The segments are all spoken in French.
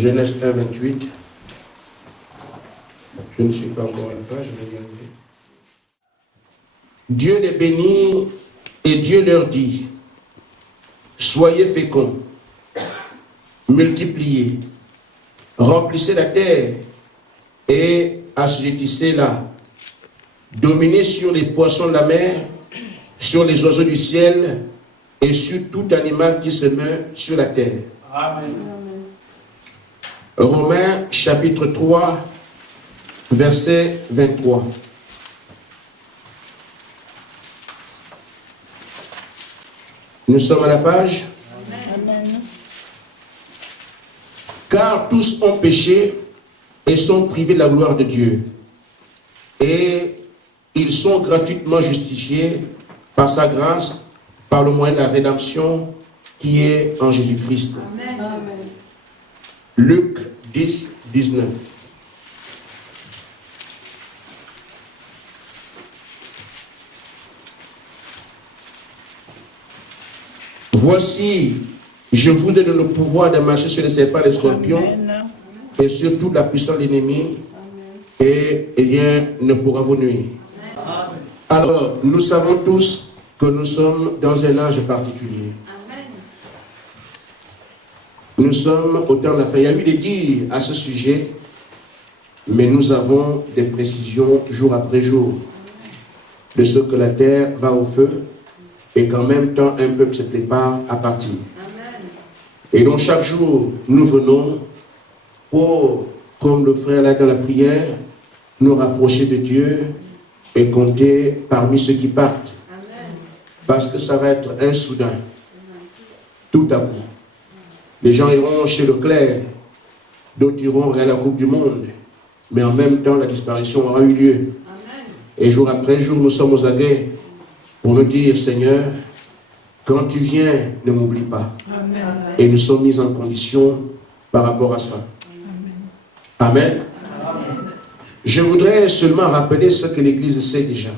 Genèse 1, 28. Je ne suis pas encore à la page, je vais y arriver. Dieu les bénit et Dieu leur dit, soyez féconds, multipliez, remplissez la terre et assujettissez-la, dominez sur les poissons de la mer, sur les oiseaux du ciel et sur tout animal qui se meut sur la terre. Amen. Romains chapitre 3, verset 23. Nous sommes à la page. Amen. Car tous ont péché et sont privés de la gloire de Dieu. Et ils sont gratuitement justifiés par sa grâce, par le moyen de la rédemption qui est en Jésus-Christ. Amen. Luc 10, 19. Voici, je vous donne le pouvoir de marcher sur les serpents et les scorpions et sur toute la puissance de l'ennemi et rien ne pourra vous nuire. Amen. Alors, nous savons tous que nous sommes dans un âge particulier. Amen. Nous sommes au temps de la fin. Il y a eu des dires à ce sujet, mais nous avons des précisions jour après jour de ce que la terre va au feu et qu'en même temps un peuple se prépare à partir. Amen. Et donc chaque jour, nous venons pour, comme le frère l'a dans la prière, nous rapprocher de Dieu et compter parmi ceux qui partent. Amen. Parce que ça va être un soudain. Tout à coup. Les gens iront chez Leclerc, d'autres iront à la Coupe du Monde, mais en même temps la disparition aura eu lieu. Amen. Et jour après jour, nous sommes aux aguets pour nous dire, Seigneur, quand tu viens, ne m'oublie pas. Amen. Et nous sommes mis en condition par rapport à ça. Amen. Amen. Amen. Je voudrais seulement rappeler ce que l'Église sait déjà.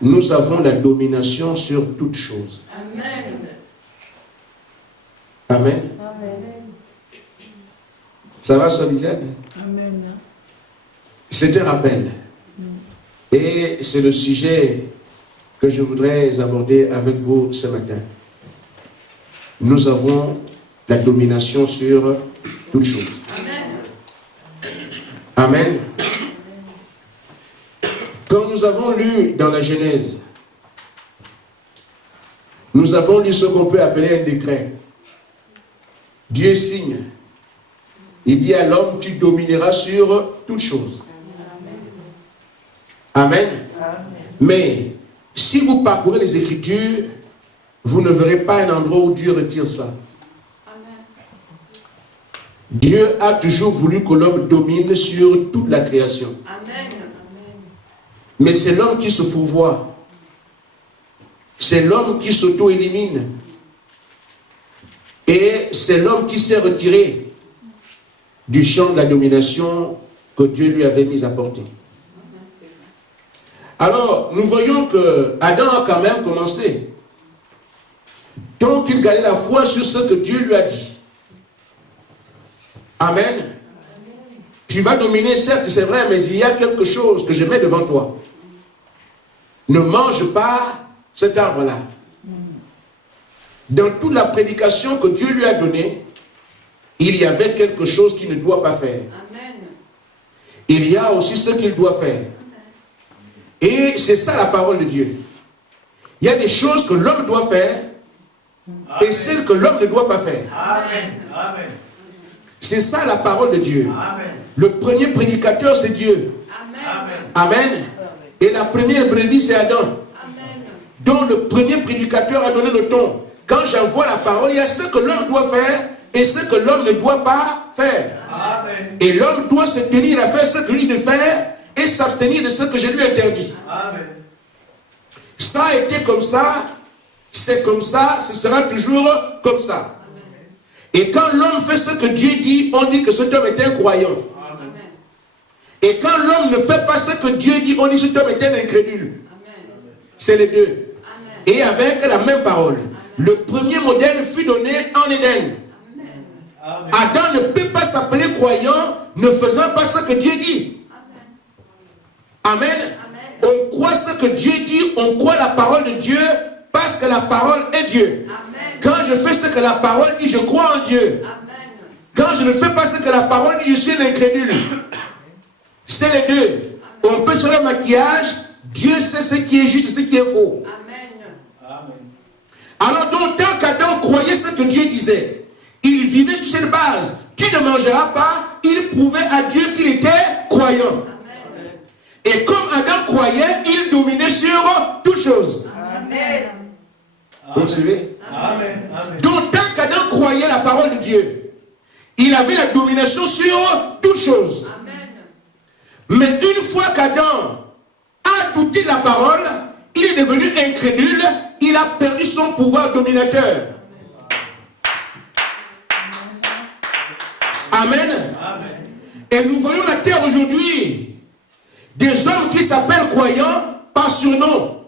Nous avons la domination sur toutes choses. Amen. Amen. Amen. Ça va, Solizade? Amen. C'est un rappel. Et c'est le sujet que je voudrais aborder avec vous ce matin. Nous avons la domination sur toutes choses. Amen. Amen. Quand nous avons lu dans la Genèse, nous avons lu ce qu'on peut appeler un décret. Dieu signe. Il dit à l'homme, tu domineras sur toutes choses. Amen. Amen. Mais si vous parcourez les Écritures, vous ne verrez pas un endroit où Dieu retire ça. Amen. Dieu a toujours voulu que l'homme domine sur toute la création. Amen. Mais c'est l'homme qui se pourvoit. C'est l'homme qui s'auto-élimine. Et c'est l'homme qui s'est retiré du champ de la domination que Dieu lui avait mis à portée. Alors, nous voyons que Adam a quand même commencé. Donc, il gardait la foi sur ce que Dieu lui a dit. Amen. Amen. Tu vas dominer, certes, c'est vrai, mais il y a quelque chose que je mets devant toi. Ne mange pas cet arbre-là. Dans toute la prédication que Dieu lui a donnée, il y avait quelque chose qu'il ne doit pas faire. Amen. Il y a aussi ce qu'il doit faire. Et c'est ça la parole de Dieu. Il y a des choses que l'homme doit faire et celles que l'homme ne doit pas faire. Amen. Amen. C'est ça la parole de Dieu. Amen. Le premier prédicateur, c'est Dieu. Amen. Amen. Et la première brebis, c'est Adam. Amen. Donc le premier prédicateur a donné le ton. Quand j'envoie la parole, il y a ce que l'homme doit faire et ce que l'homme ne doit pas faire. Amen. Et l'homme doit se tenir à faire ce que lui de faire et s'abstenir de ce que je lui interdis. Amen. Ça a été comme ça, c'est comme ça, ce sera toujours comme ça. Amen. Et quand l'homme fait ce que Dieu dit, on dit que cet homme est un croyant. Amen. Et quand l'homme ne fait pas ce que Dieu dit, on dit que cet homme est un incrédule. C'est les deux. Amen. Et avec la même parole. Amen. Le premier modèle fut donné en Éden. Amen. Adam ne peut pas s'appeler croyant ne faisant pas ce que Dieu dit. Amen. On croit ce que Dieu dit, on croit la parole de Dieu parce que la parole est Dieu. Amen. Quand je fais ce que la parole dit, je crois en Dieu. Amen. Quand je ne fais pas ce que la parole dit, je suis un incrédule. C'est les deux. Amen. On peut sur le maquillage, Dieu sait ce qui est juste et ce qui est faux. Amen. Alors donc, tant qu'Adam croyait ce que Dieu disait, il vivait sur cette base. Tu ne mangeras pas, il prouvait à Dieu qu'il était croyant. Amen. Et comme Adam croyait, il dominait sur toutes choses. Amen. Vous suivez? Amen. Donc, tant qu'Adam croyait la parole de Dieu, il avait la domination sur toutes choses. Amen. Mais une fois qu'Adam a douté de la parole, il est devenu incrédule, il a perdu son pouvoir dominateur. Amen. Amen. Et nous voyons la terre aujourd'hui, des hommes qui s'appellent croyants par surnom.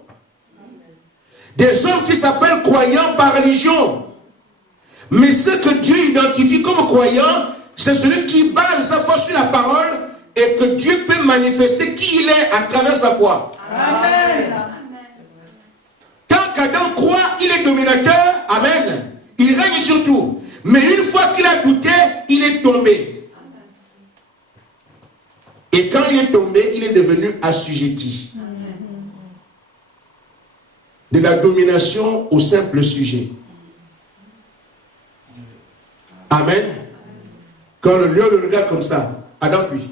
Des hommes qui s'appellent croyants par religion. Mais ce que Dieu identifie comme croyant, c'est celui qui base sa foi sur la parole et que Dieu peut manifester qui il est à travers sa foi. Amen. Tant qu'Adam croit, il est dominateur. Amen. Il règne sur tout. Mais une fois qu'il a douté, il est tombé. Et quand il est tombé, il est devenu assujetti. De la domination au simple sujet. Amen. Quand le lion le regarde comme ça, Adam fuit.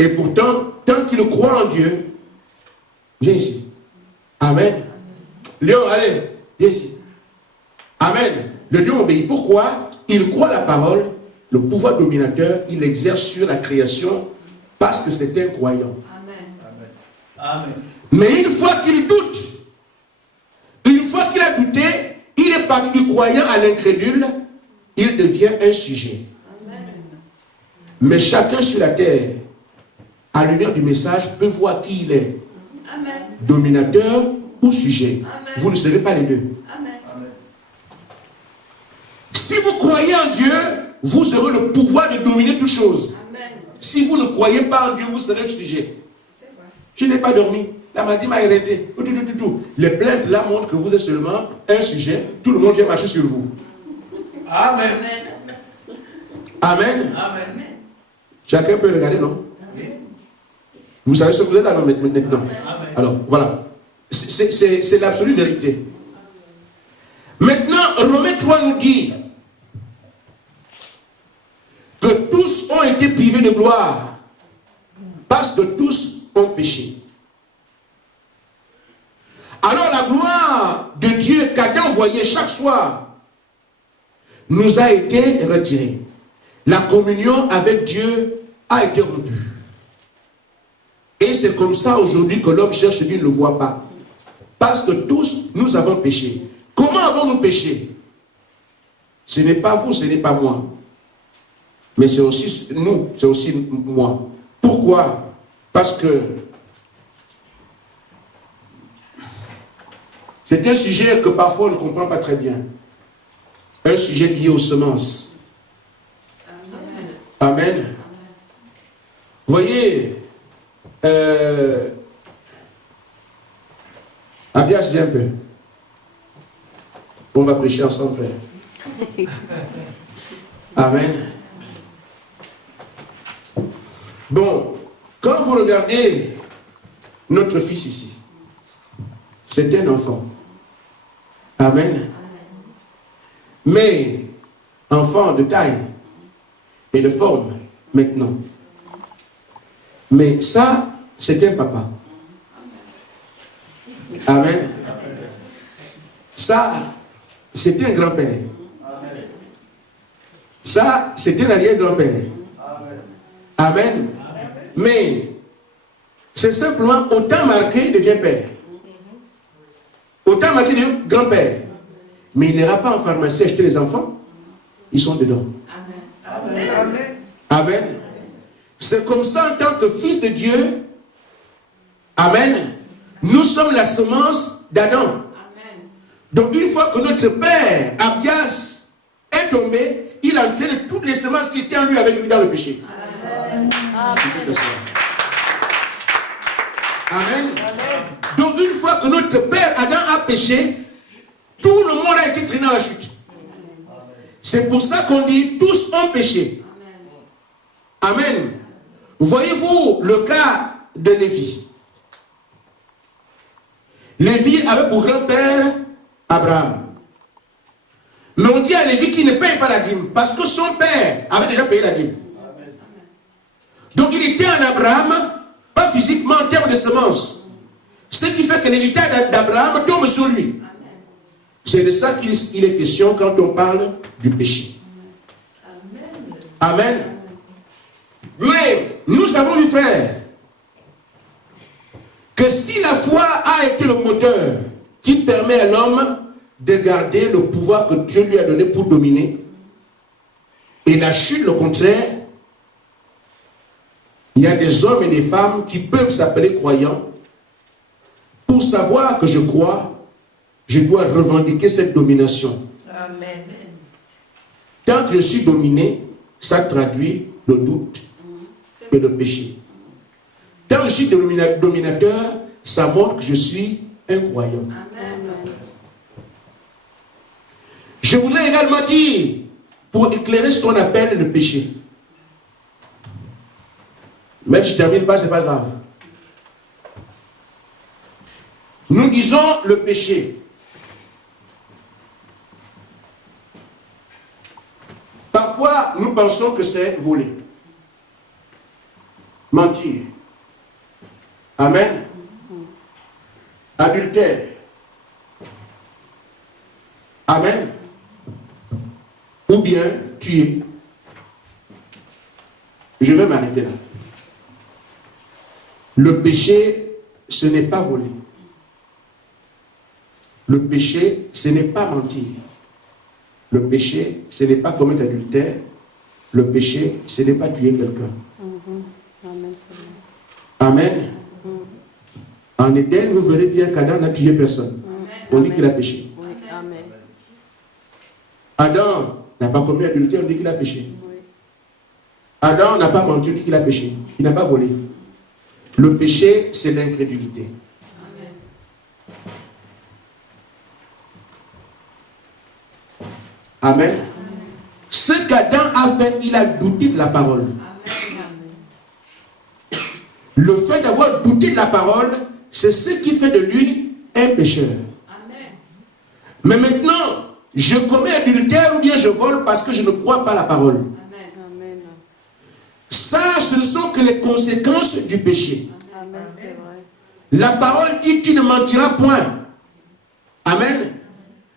Et pourtant, tant qu'il croit en Dieu, viens ici. Amen. Lion, allez, viens ici. Amen. Le lion obéit. Pourquoi? Il croit la parole, le pouvoir dominateur, il exerce sur la création parce que c'est un croyant. Amen. Amen. Mais une fois qu'il doute, une fois qu'il a douté, il est parti du croyant à l'incrédule, il devient un sujet. Amen. Mais chacun sur la terre, à la lumière du message, peut voir qui il est. Amen. Dominateur ou sujet. Amen. Vous ne savez pas les deux. Amen. Si vous croyez en Dieu, vous aurez le pouvoir de dominer toutes choses. Amen. Si vous ne croyez pas en Dieu, vous serez un sujet. Je n'ai pas dormi. La maladie m'a arrêté. Les plaintes là montrent que vous êtes seulement un sujet. Tout le monde vient marcher sur vous. Amen. Amen. Amen. Chacun peut regarder, non? Oui. Vous savez ce que vous êtes là maintenant. Amen. Alors, voilà. C'est l'absolue vérité. Maintenant, Romains 3 nous dit que tous ont été privés de gloire parce que tous ont péché. Alors la gloire de Dieu qu'Adam voyait chaque soir nous a été retirée. La communion avec Dieu a été rompue. Et c'est comme ça aujourd'hui que l'homme cherche Dieu, ne le voit pas. Parce que tous nous avons péché. Comment avons-nous péché? Ce n'est pas vous, ce n'est pas moi. Mais c'est aussi nous, c'est aussi moi. Pourquoi? Parce que c'est un sujet que parfois on ne comprend pas très bien. Un sujet lié aux semences. Amen. Amen. Vous voyez, Abias, viens un peu. On va prêcher ensemble, frère. Amen. Bon, quand vous regardez notre fils ici, c'est un enfant. Amen. Mais, enfant de taille et de forme, maintenant. Mais ça, c'est un papa. Amen. Ça, c'est un grand-père. Ça, c'est un arrière-grand-père. Amen. Mais, c'est simplement, autant marqué, il devient père. Autant marqué, il devient grand-père. Mais il n'ira pas en pharmacie acheter les enfants. Ils sont dedans. Amen. Amen. Amen. C'est comme ça en tant que fils de Dieu. Amen. Nous sommes la semence d'Adam. Donc une fois que notre père, Abias, est tombé, il entraîne toutes les semences qui étaient en lui avec lui dans le péché. Amen. Amen. Donc une fois que notre père Adam a péché, tout le monde a été traîné dans la chute. C'est pour ça qu'on dit tous ont péché. Amen. Voyez-vous le cas de Lévi. Lévi avait pour grand-père Abraham. Mais on dit à Lévi qu'il ne paye pas la dîme parce que son père avait déjà payé la dîme. Donc il était en Abraham, pas physiquement en termes de semences. Ce qui fait que l'héritage d'Abraham tombe sur lui. C'est de ça qu'il est question quand on parle du péché. Amen. Mais nous avons vu, frère, que si la foi a été le moteur qui permet à l'homme de garder le pouvoir que Dieu lui a donné pour dominer, et la chute, le contraire, il y a des hommes et des femmes qui peuvent s'appeler croyants. Pour savoir que je crois, je dois revendiquer cette domination. Amen. Tant que je suis dominé, ça traduit le doute et le péché. Tant que je suis dominateur, ça montre que je suis un croyant. Amen. Je voudrais également dire, pour éclairer ce qu'on appelle le péché. Même si je ne termine pas, ce n'est pas grave. Nous disons le péché. Parfois, nous pensons que c'est voler. Mentir. Amen. Adultère. Amen. Ou bien tuer. Je vais m'arrêter là. Le péché, ce n'est pas voler. Le péché, ce n'est pas mentir. Le péché, ce n'est pas commettre adultère. Le péché, ce n'est pas tuer quelqu'un. Amen. Amen. En Éden, vous verrez bien qu'Adam n'a tué personne. On dit qu'il a péché. Amen. Adam n'a pas commis adultère, on dit qu'il a péché. Adam n'a pas menti, on dit qu'il a péché. Il n'a pas volé. Le péché, c'est l'incrédulité. Amen. Ce qu'Adam a fait, il a douté de la parole. Le fait d'avoir douté de la parole, c'est ce qui fait de lui un pécheur. Mais maintenant, je commets adultère ou bien je vole parce que je ne crois pas la parole. Ça, ce ne sont que les conséquences du péché. Amen, c'est vrai. La parole dit tu ne mentiras point. Amen.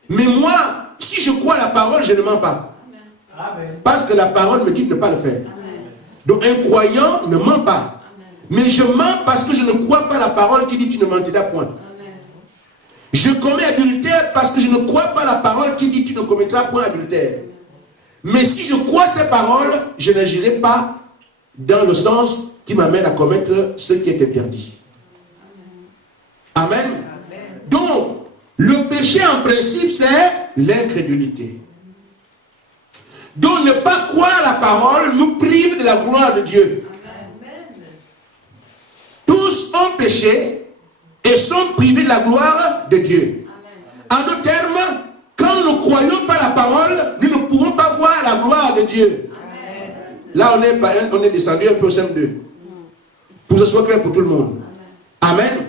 Mais moi, si je crois la parole, je ne mens pas. Amen. Parce que la parole me dit de ne pas le faire. Amen. Donc un croyant ne ment pas. Amen. Mais je mens parce que je ne crois pas la parole qui dit tu ne mentiras point. Amen. Je commets adultère parce que je ne crois pas la parole qui dit tu ne commettras point adultère. Mais si je crois ces paroles, je n'agirai pas dans le sens qui m'amène à commettre ce qui est interdit. Amen. Amen. Donc, le péché en principe, c'est l'incrédulité. Donc, ne pas croire la parole nous prive de la gloire de Dieu. Amen. Tous ont péché et sont privés de la gloire de Dieu. Amen. En d'autres termes, quand nous ne croyons pas la parole, nous ne pourrons pas voir la gloire de Dieu. Amen. Là, on est descendu un peu au CM2. Pour que ce soit clair pour tout le monde. Amen. Amen.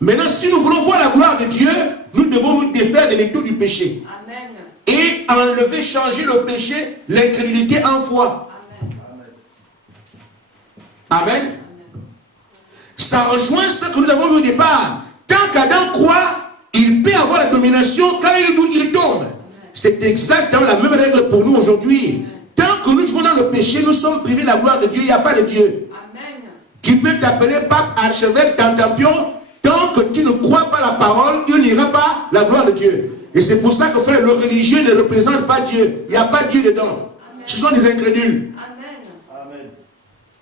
Maintenant, si nous voulons voir la gloire de Dieu, nous devons nous défaire de l'étau du péché. Amen. Et enlever, changer le péché, l'incrédulité en foi. Amen. Amen. Amen. Ça rejoint ce que nous avons vu au départ. Tant qu'Adam croit, il peut avoir la domination. Quand il doute, il tombe. C'est exactement la même règle pour nous aujourd'hui. Tant que nous sommes dans le péché, nous sommes privés de la gloire de Dieu. Il n'y a pas de Dieu. Amen. Tu peux t'appeler pape, archevêque, tantampion. Tant que tu ne crois pas la parole, tu n'iras pas la gloire de Dieu. Et c'est pour ça que, frère, le religieux ne représente pas Dieu. Il n'y a pas Dieu dedans. Amen. Ce sont des incrédules. Amen.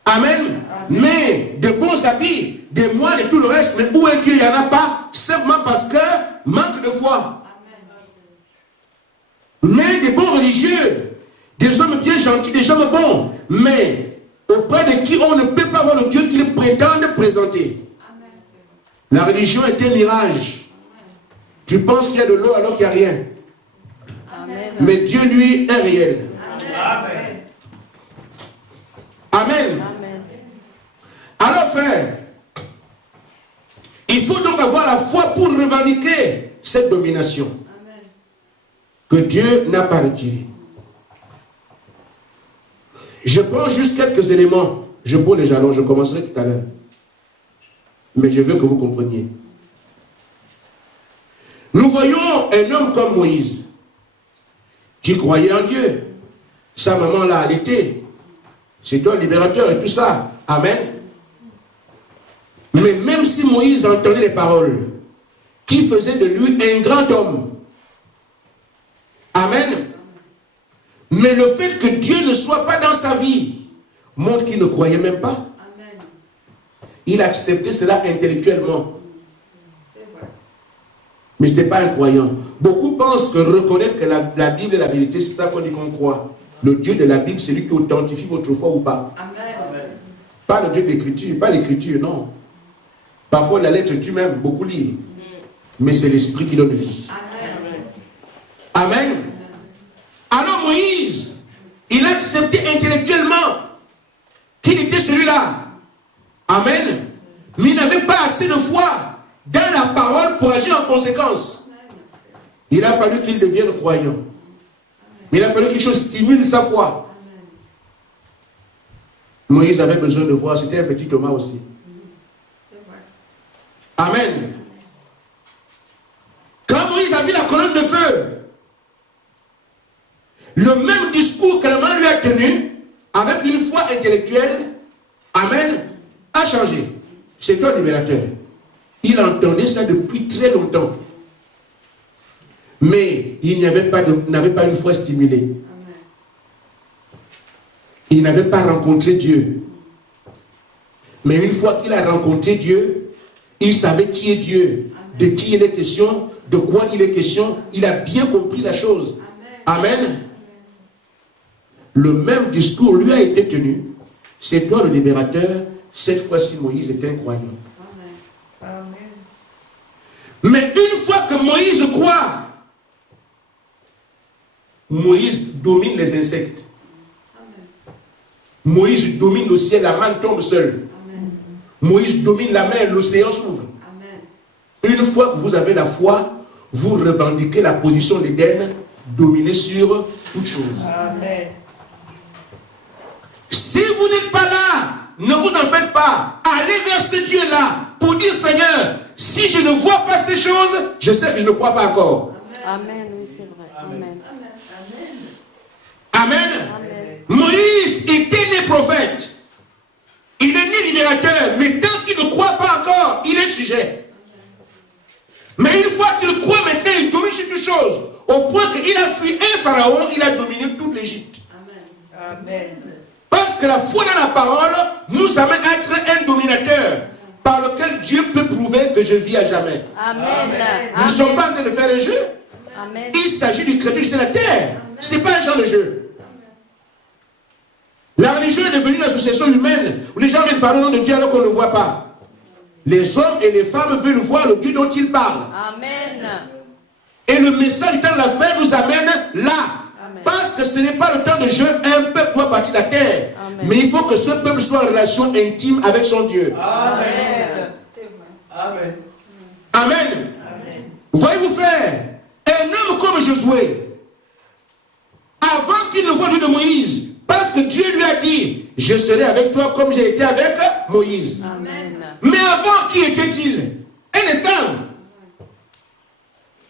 Amen. Amen. Mais de bons habits, des moines et tout le reste, mais où est Dieu? Il n'y en a pas, simplement parce que manque de foi. Amen. Mais des bons religieux des hommes bien gentils, des hommes bons, mais auprès de qui on ne peut pas voir le Dieu qu'ils prétendent présenter. La religion est un mirage. Tu penses qu'il y a de l'eau alors qu'il n'y a rien. Amen. Mais Dieu, lui, est réel. Amen. Amen. Amen. Alors, frère, il faut donc avoir la foi pour revendiquer cette domination que Dieu n'a pas retirée. Je prends juste quelques éléments. Je pose les jalons, je commencerai tout à l'heure. Mais je veux que vous compreniez. Nous voyons un homme comme Moïse, qui croyait en Dieu. Sa maman l'a allaité. C'est toi le libérateur et tout ça. Amen. Mais même si Moïse entendait les paroles qui faisaient de lui un grand homme. Amen. Mais le fait que Dieu ne soit pas dans sa vie montre qu'il ne croyait même pas. Amen. Il acceptait cela intellectuellement. C'est vrai. Mais je n'étais pas un croyant. Beaucoup pensent que reconnaître que la Bible est la vérité, c'est ça qu'on dit qu'on croit. Le Dieu de la Bible, c'est lui qui authentifie votre foi ou pas. Amen. Pas le Dieu de l'écriture, pas l'écriture, non. Parfois la lettre tue même, beaucoup lire. Mais c'est l'esprit qui donne vie. Amen. Amen. Alors Moïse, il a accepté intellectuellement qu'il était celui-là. Amen. Mais il n'avait pas assez de foi dans la parole pour agir en conséquence. Il a fallu qu'il devienne croyant. Mais il a fallu que quelque chose stimule sa foi. Moïse avait besoin de voir, c'était un petit Thomas aussi. Amen. Quand Moïse a vu la colonne de feu, le même discours que la main lui a tenu, avec une foi intellectuelle, amen, a changé. C'est toi le libérateur. Il entendait ça depuis très longtemps. Mais il n'avait pas une foi stimulée. Il n'avait pas rencontré Dieu. Mais une fois qu'il a rencontré Dieu, il savait qui est Dieu, de qui il est question, de quoi il est question. Il a bien compris la chose. Amen. Le même discours lui a été tenu. C'est toi le libérateur. Cette fois-ci, Moïse était un croyant. Amen. Mais une fois que Moïse croit, Moïse domine les insectes. Moïse domine le ciel, la manne tombe seule. Moïse domine la mer, l'océan s'ouvre. Une fois que vous avez la foi, vous revendiquez la position d'Éden, dominez sur toute chose. Amen. Si vous n'êtes pas là, ne vous en faites pas. Allez vers ce Dieu-là pour dire, Seigneur, si je ne vois pas ces choses, je sais que je ne crois pas encore. Amen, oui, c'est vrai. Amen. Amen. Amen. Moïse était né prophète. Il est né libérateur, mais tant qu'il ne croit pas encore, il est sujet. Mais une fois qu'il croit maintenant, il domine sur toutes choses. Au point qu'il a fui un pharaon, il a dominé toute l'Égypte. Amen. Parce que la foi dans la parole nous amène à être un dominateur par lequel Dieu peut prouver que je vis à jamais. Amen. Nous ne sommes pas en train de faire un jeu. Amen. Il s'agit du crédit, c'est la terre. Ce n'est pas un genre de jeu. La religion est devenue une association humaine où les gens viennent parler au nom de Dieu alors qu'on ne le voit pas. Les hommes et les femmes veulent voir le Dieu dont ils parlent. Amen. Et le message du temps de la fin nous amène là. Amen. Parce que ce n'est pas le temps de jeu, un peuple doit partir de la terre. Amen. Mais il faut que ce peuple soit en relation intime avec son Dieu. Amen. C'est vrai. Amen. Amen. Amen. Voyez-vous, frère, un homme comme Josué, avant qu'il ne voie Dieu de Moïse, parce que Dieu lui a dit, je serai avec toi comme j'ai été avec Moïse. Amen. Mais avant, qui était-il? Un esclave,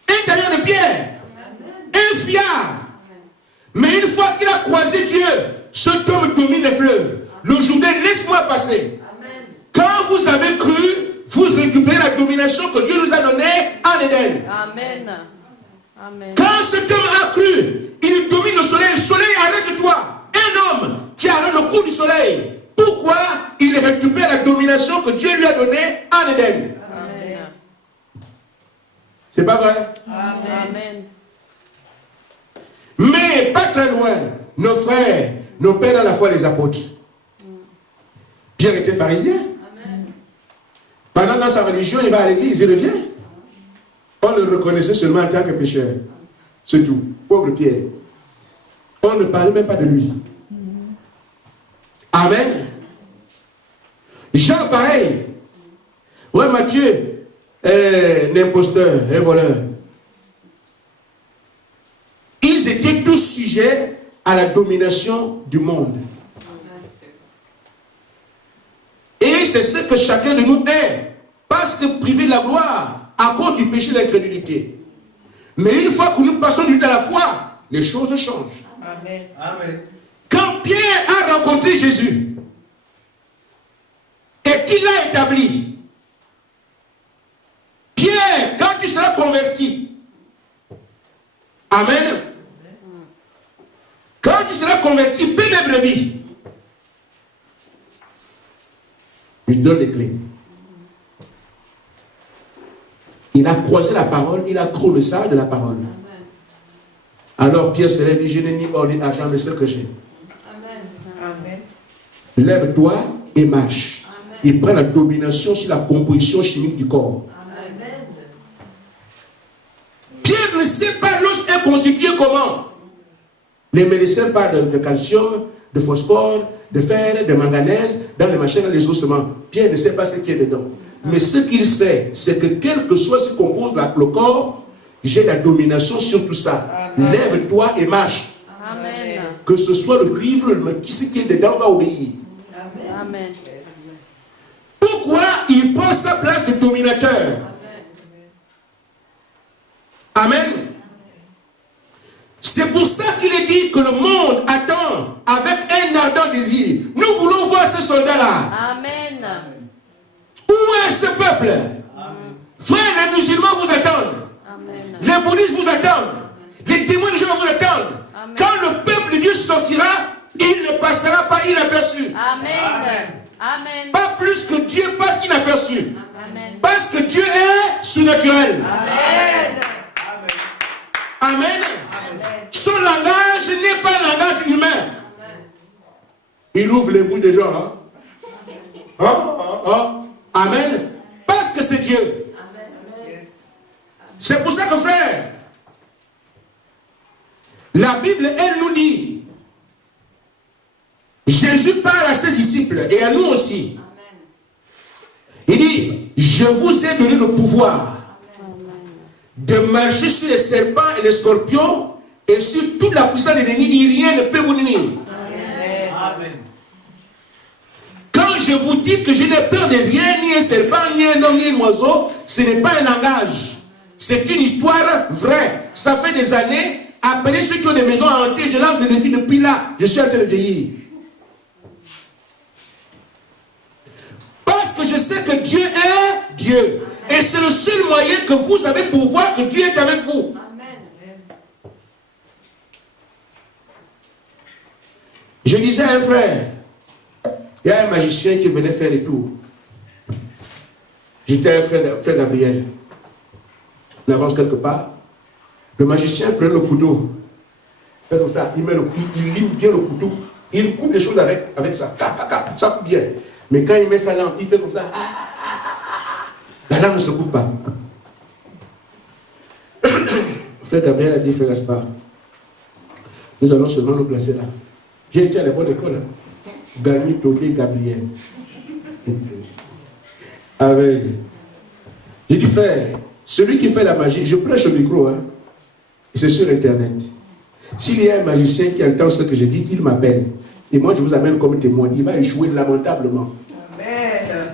un tailleur de pierre, un fiard. Mais une fois qu'il a croisé Dieu, cet homme domine les fleuves. Le Jourdain, laisse-moi passer. Quand vous avez cru, vous récupérez la domination que Dieu nous a donnée en Éden. Amen. Amen. Quand cet homme a cru, il domine le soleil arrête toi. Un homme qui arrête le coup du soleil. Pourquoi? Il récupère la domination que Dieu lui a donnée en Éden. Amen. C'est pas vrai? Amen. Amen. Mais pas très loin. nos frères, nos pères dans la foi, les apôtres. Pierre était pharisien. Pendant dans sa religion, il va à l'église, il revient. On le reconnaissait seulement en tant que pécheur. C'est tout. Pauvre Pierre. On ne parlait même pas de lui. Amen. Jean, pareil. Ouais, Matthieu, un imposteur, un voleur. Ils étaient tous sujets à la domination du monde. Et c'est ce que chacun de nous est. Parce que privé de la gloire, à cause du péché de l'incrédulité. Mais une fois que nous passons du temps à la foi, les choses changent. Amen. Amen. Quand Pierre a rencontré Jésus et qu'il l'a établi, Pierre, quand tu seras converti, amen, quand tu seras converti, paie les brebis. Je te donne les clés. Il a croisé la parole, il a cru le sage de la parole. Alors Pierre se lève, dit, je n'ai ni or ni argent, mais ce que j'ai. Amen. Lève-toi et marche. Amen. Il prend la domination sur la composition chimique du corps. Amen. Pierre ne sait pas l'os est constitué comment. Les médecins parlent de calcium, de phosphore, de fer, de manganèse, dans les machines, dans les ossements. Pierre ne sait pas ce qu'il y a dedans. Mais ce qu'il sait, c'est que quel que soit ce qui compose le corps, j'ai la domination sur tout ça. Lève-toi et marche. Amen. Que ce soit le cuivre, ce qui est dedans va obéir. Amen. Pourquoi il prend sa place de dominateur? Amen. C'est pour ça qu'il est dit que le monde attend avec un ardent désir. Nous voulons voir ces soldats-là. Amen. Où est ce peuple? Frères, les musulmans vous attendent. Amen. Les bouddhistes vous attendent. Les témoins de Jéhovah vous attendent. Amen. Quand le peuple de Dieu sortira, il ne passera pas inaperçu. Amen. Amen. Pas plus que Dieu passe inaperçu. Amen. Parce que Dieu est surnaturel. Amen. Amen. Son langage n'est pas un langage humain. Il ouvre les bouches des gens. Amen. Parce que c'est Dieu. C'est pour ça que, frère, la Bible, elle nous dit, Jésus parle à ses disciples et à nous aussi. Il dit, je vous ai donné le pouvoir de marcher sur les serpents et les scorpions et sur toute la puissance de l'ennemi, rien ne peut vous nuire. Amen. Quand je vous dis que je n'ai peur de rien, ni un serpent, ni un homme, ni un oiseau, ce n'est pas un langage. C'est une histoire vraie. Ça fait des années. Appelez ceux qui ont des maisons hantées. Je lance des défis depuis là. Je suis en train de vieillir. Parce que je sais que Dieu est Dieu. Et c'est le seul moyen que vous avez pour voir que Dieu est avec vous. Je disais à un frère, il y a un magicien qui venait faire les tours. J'étais un frère Gabriel. On avance quelque part. Le magicien prend le couteau. Fait comme ça, il lime bien le couteau. Il coupe des choses avec ça. Ça coupe bien. Mais quand il met sa lampe, il fait comme ça. La lampe ne se coupe pas. Frère Gabriel a dit, frère Gaspard, nous allons seulement nous placer là. J'ai été à la bonne école. Gagné Todé Gabriel. Amen. J'ai dit, frère, celui qui fait la magie, je prêche au micro, hein, c'est sur Internet. S'il y a un magicien qui entend ce que je dis, qu'il m'appelle. Et moi, je vous amène comme témoin. Il va échouer lamentablement. Amen.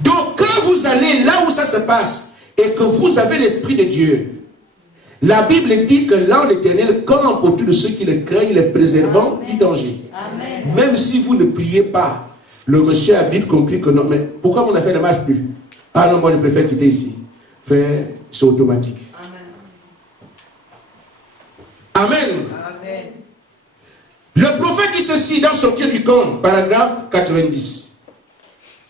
Donc, quand vous allez là où ça se passe et que vous avez l'Esprit de Dieu, la Bible dit que l'ange éternel campe autour de ceux qui le craignent, les préservant du danger. Amen. Même si vous ne priez pas, le monsieur a vite compris que non. Mais pourquoi mon affaire ne marche plus? Ah non, moi je préfère quitter ici. Frère, c'est automatique. Amen. Amen. Le prophète dit ceci dans Sortir du camp, paragraphe 90.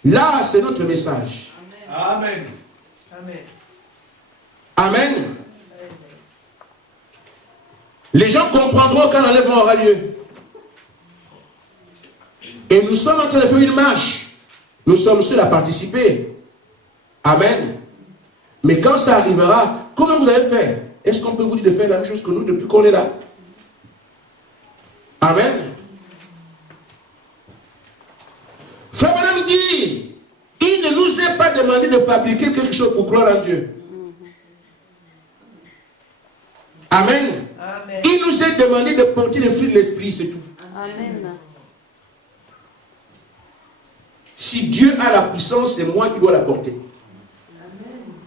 Là, c'est notre message. Amen. Amen. Amen. Les gens comprendront quand l'enlèvement aura lieu. Et nous sommes en train de faire une marche. Nous sommes seuls à participer. Amen. Mais quand ça arrivera, comment vous avez fait? Est-ce qu'on peut vous dire de faire la même chose que nous depuis qu'on est là? Amen. Frère Madame dit, il ne nous est pas demandé de fabriquer quelque chose pour croire en Dieu. Amen. Amen. Il nous est demandé de porter les fruits de l'esprit, c'est tout. Amen. Si Dieu a la puissance, c'est moi qui dois la porter.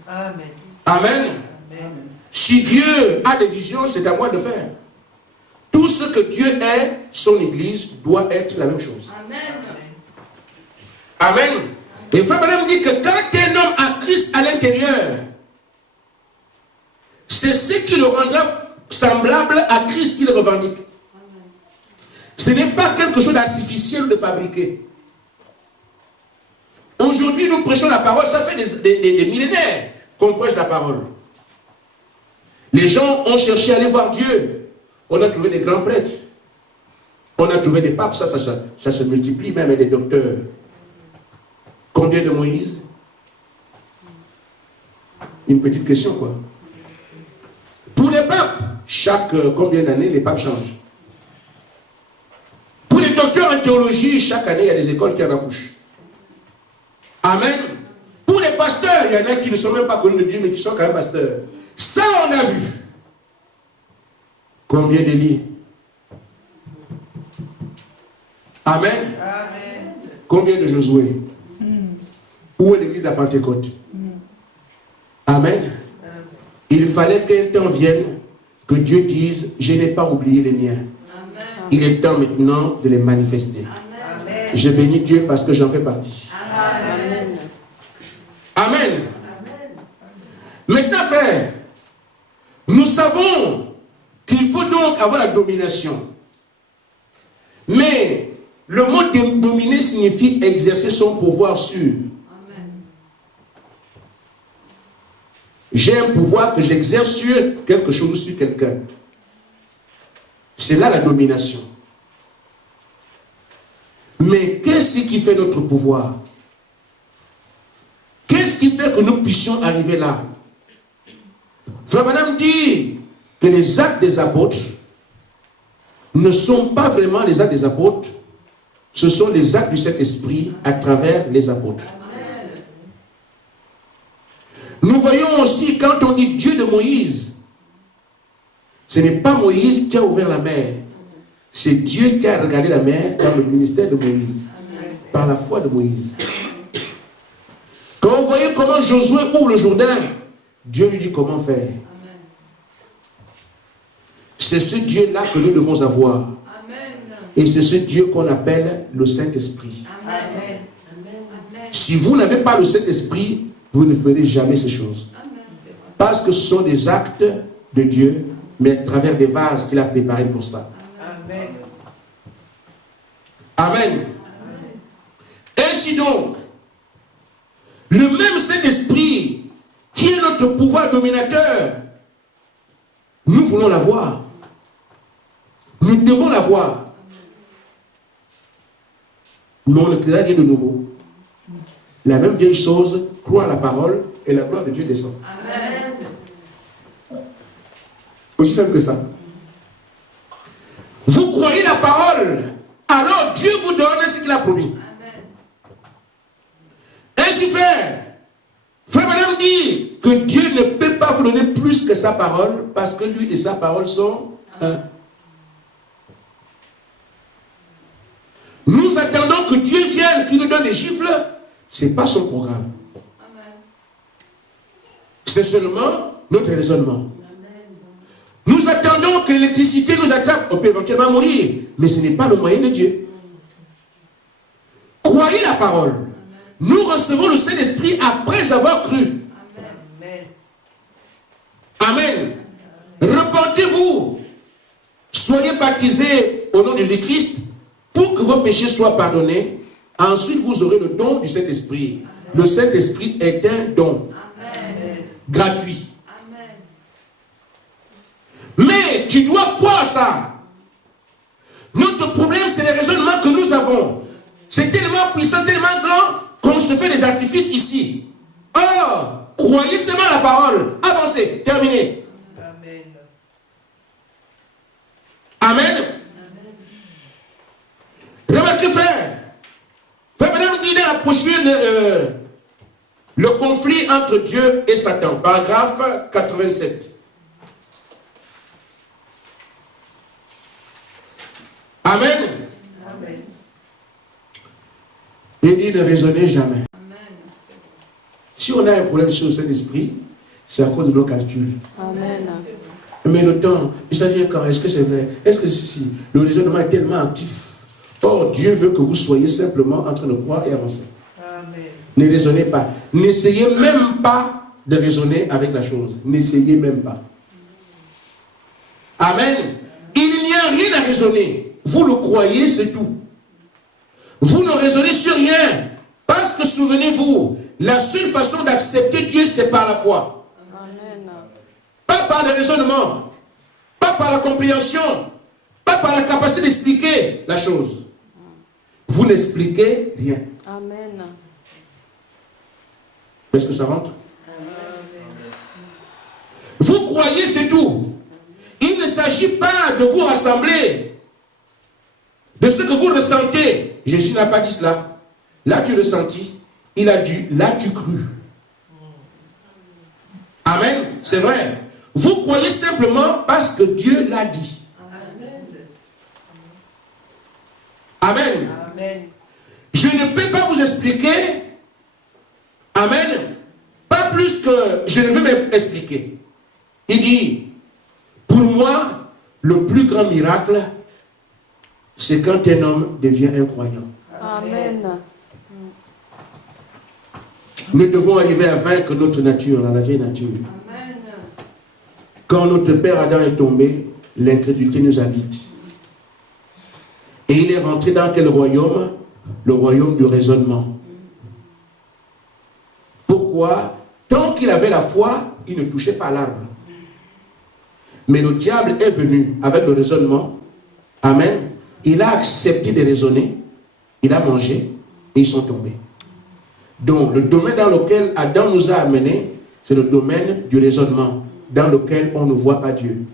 Amen. Amen. Amen. Si Dieu a des visions, c'est à moi de faire. Tout ce que Dieu est, son Église doit être la même chose. Amen. Amen. Et frère Madame dit que quand un homme a Christ à l'intérieur, c'est ce qui le rendra semblable à Christ qu'il revendique. Ce n'est pas quelque chose d'artificiel de fabriquer. Aujourd'hui, nous prêchons la parole, ça fait des millénaires qu'on prêche la parole. Les gens ont cherché à aller voir Dieu. On a trouvé des grands prêtres. On a trouvé des papes, ça se multiplie, même des docteurs. Combien de Moïse? Une petite question, quoi. Pour les papes, chaque combien d'années, les papes changent. Pour les docteurs en théologie, chaque année, il y a des écoles qui en accouchent. Amen. Pour les pasteurs, il y en a qui ne sont même pas connus de Dieu, mais qui sont quand même pasteurs. Ça, on a vu. Combien d'Élie? Amen. Amen. Combien de Josué? Où est l'église de la Pentecôte? Amen. Il fallait qu'un temps vienne que Dieu dise, je n'ai pas oublié les miens. Amen. Il est temps maintenant de les manifester. Amen. Je bénis Dieu parce que j'en fais partie. Amen. Amen. Maintenant, frère, nous savons qu'il faut donc avoir la domination. Mais le mot dominer signifie exercer son pouvoir sur. Amen. J'ai un pouvoir que j'exerce sur quelque chose ou sur quelqu'un. C'est là la domination. Mais qu'est-ce qui fait notre pouvoir? Qu'est-ce qui fait que nous puissions arriver là? Frère Madame dit que les actes des apôtres ne sont pas vraiment les actes des apôtres, ce sont les actes du Saint-Esprit à travers les apôtres. Nous voyons aussi quand on dit Dieu de Moïse, ce n'est pas Moïse qui a ouvert la mer, c'est Dieu qui a regardé la mer dans le ministère de Moïse, par la foi de Moïse. Quand vous voyez comment Josué ouvre le Jourdain, Dieu lui dit comment faire. C'est ce Dieu-là que nous devons avoir. Amen. Et c'est ce Dieu qu'on appelle le Saint-Esprit. Amen. Si vous n'avez pas le Saint-Esprit, vous ne ferez jamais ces choses. Parce que ce sont des actes de Dieu, mais à travers des vases qu'il a préparés pour ça. Amen. Amen. Ainsi donc, le même Saint-Esprit qui est notre pouvoir dominateur, nous voulons l'avoir. Nous devons l'avoir. Mais on ne créera rien de nouveau. La même vieille chose, croire à la parole et la gloire de Dieu descend. Amen. Aussi simple que ça. Vous croyez la parole, alors Dieu vous donne ce qu'il a promis. Amen. Ainsi frère Madame dit que Dieu ne peut pas vous donner plus que sa parole parce que lui et sa parole sont un. Nous attendons que Dieu vienne, qu'il nous donne des chiffres. Ce n'est pas son programme. C'est seulement notre raisonnement. Nous attendons que l'électricité nous attrape. On peut éventuellement mourir, mais ce n'est pas le moyen de Dieu. Croyez la parole. Nous recevons le Saint-Esprit après avoir cru. Amen. Repentez-vous. Soyez baptisés au nom de Jésus-Christ pour que vos péchés soient pardonnés. Ensuite, vous aurez le don du Saint-Esprit. Le Saint-Esprit est un don. Gratuit. Mais tu dois croire ça. Notre problème, c'est les raisonnements que nous avons. C'est tellement puissant, tellement grand, qu'on se fait des artifices ici. Or, croyez seulement la parole. Avancez, terminez. Amen. Amen. Remarquez, frère. Frère, madame, il a poursuivi le conflit entre Dieu et Satan. Paragraphe 87. Amen. Amen. Il dit ne raisonnez jamais. Si on a un problème sur le Saint-Esprit, c'est à cause de nos calculs. Amen. Mais le temps, ça vient quand? Est-ce que c'est vrai? Est-ce que si le raisonnement est tellement actif? Or, Dieu veut que vous soyez simplement en train de croire et avancer. Amen. Ne raisonnez pas. N'essayez même pas de raisonner avec la chose. N'essayez même pas. Amen. Il n'y a rien à raisonner. Vous le croyez, c'est tout. Vous ne raisonnez sur rien. Parce que souvenez-vous, la seule façon d'accepter Dieu, c'est par la foi. Amen. Pas par le raisonnement. Pas par la compréhension. Pas par la capacité d'expliquer la chose. Vous n'expliquez rien. Amen. Est-ce que ça rentre? Vous croyez, c'est tout. Il ne s'agit pas de vous rassembler de ce que vous ressentez. Jésus n'a pas dit cela. Là, tu ressentis. Il a dit, là, tu crus. Amen. C'est vrai. Vous croyez simplement parce que Dieu l'a dit. Amen. Amen. Je ne peux pas vous expliquer. Amen. Pas plus que je ne veux m'expliquer. Il dit, pour moi, le plus grand miracle, c'est quand un homme devient un croyant. Amen. Nous devons arriver à vaincre notre nature, la vieille nature. Amen. Quand notre père Adam est tombé, l'incrédulité nous habite. Et il est rentré dans quel royaume? Le royaume du raisonnement. Pourquoi? Tant qu'il avait la foi, il ne touchait pas l'arbre. Mais le diable est venu avec le raisonnement. Amen. Il a accepté de raisonner. Il a mangé et ils sont tombés. Donc, le domaine dans lequel Adam nous a amenés, c'est le domaine du raisonnement, dans lequel on ne voit pas Dieu.